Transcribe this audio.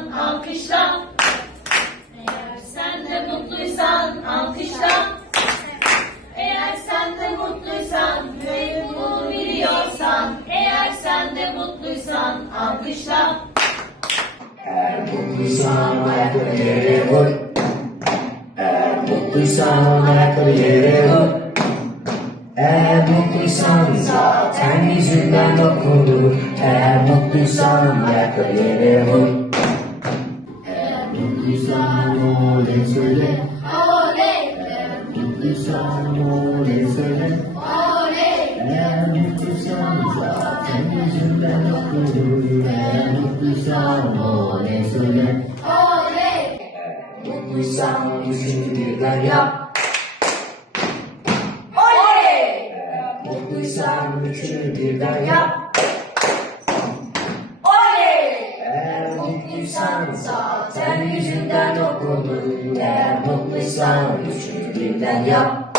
mutluysan alkışla. Eğer sen de mutluysan alkışla. Eğer sen de mutluysan ve bunu biliyorsan, eğer sen de mutluysan alkışla. Eğer mutluysan ayakları yere vur. Eğer mutluysan ayakları yere vur. Eğer mutluysan zaten yüzünden okunur. Eğer mutluysan ayakları yere vur. Eğer mutluysan oley söyle. Oley! Eğer mutluysan oley söyle. Oley! Eğer mutluysan zaten yüzünden okunur. Eğer mutluysan oley söyle. Oley! Mutluysan üçünü birden yap. Oley! Mutluysan üçünü birden yap. Oley! Eğer mutluysan zaten yüzünden okunur. Eğer mutluysan üçünü birden yap.